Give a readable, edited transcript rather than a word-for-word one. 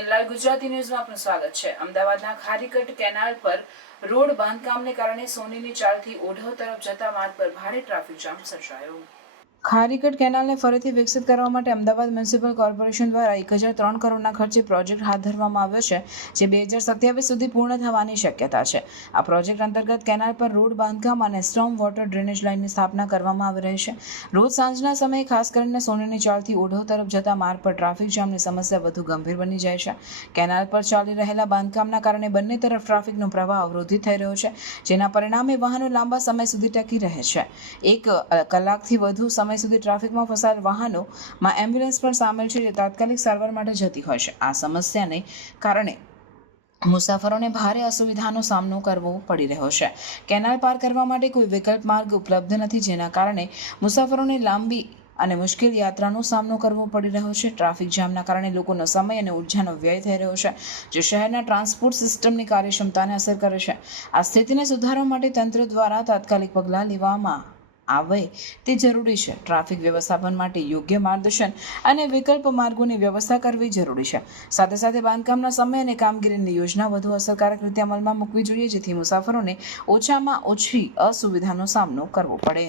કેનલાલ ગુજરાતી ન્યૂઝમાં આપનું સ્વાગત છે। અમદાવાદના ખારીકટ કેનાલ પર રોડ બાંધકામને કારણે સોનીની ચાલથી ઓઢવ તરફ જતા માર્ગ પર ભારે ટ્રાફિક જામ સર્જાયો। ખારીકટ કેનાલને ફરીથી વિકસિત કરવા માટે અમદાવાદ મ્યુનિસિપલ કોર્પોરેશન દ્વારા 1003 કરોડના ખર્ચે પ્રોજેક્ટ હાથ ધરવામાં આવ્યો છે, જે 2027 સુધી પૂર્ણ થવાની શક્યતા છે। આ પ્રોજેક્ટ અંતર્ગત કેનાલ પર રોડ બાંધકામ અને સ્ટોર્મ વોટર ડ્રેનેજ લાઇનની સ્થાપના કરવામાં આવી રહી છે। રોજ સાંજના સમયે ખાસ કરીને સોનીની ચાલથી ઓઢવ તરફ જતા માર્ગ પર ટ્રાફિક જામની સમસ્યા વધુ ગંભીર બની જાય છે। કેનાલ પર ચાલી રહેલા બાંધકામના કારણે બંને તરફ ટ્રાફિકનો પ્રવાહ અવરોધિત થઈ રહ્યો છે, જેના પરિણામે વાહનો લાંબા સમય સુધી ટકી રહે છે। 1 કલાકથી વધુ સમય સુધી ટ્રાફિકમાં ફસાયેલ વાહનોમાં એમ્બ્યુલન્સ પણ સામેલ છે, જે તાત્કાલિક સારવાર માટે જતી હોય છે। આ સમસ્યાને કારણે મુસાફરોને ભારે અસુવિધાનો સામનો કરવો પડી રહ્યો છે। કેનાલ પાર કરવા માટે કોઈ વિકલ્પ માર્ગ ઉપલબ્ધ નથી, જેના કારણે મુસાફરોને લાંબી અને મુશ્કેલ યાત્રાનો સામનો કરવો પડી રહ્યો છે। ટ્રાફિક જામના કારણે લોકોનો સમય અને ઉર્જાનો વ્યય થઈ રહ્યો છે, જે શહેરના ટ્રાન્સપોર્ટ સિસ્ટમની કાર્યક્ષમતાને અસર કરે છે। આ સ્થિતિને સુધારવા માટે તંત્ર દ્વારા તાત્કાલિક પગલાં લેવામાં આવે તે જરૂરી છે। ટ્રાફિક વ્યવસ્થાપન માટે યોગ્ય માર્ગદર્શન અને વિકલ્પ માર્ગોની વ્યવસ્થા કરવી જરૂરી છે। સાથે સાથે બાંધકામના સમય અને કામગીરીની યોજના વધુ અસરકારક રીતે અમલમાં મૂકવી જોઈએ, જેથી મુસાફરોને ઓછામાં ઓછી અસુવિધાનો સામનો કરવો પડે।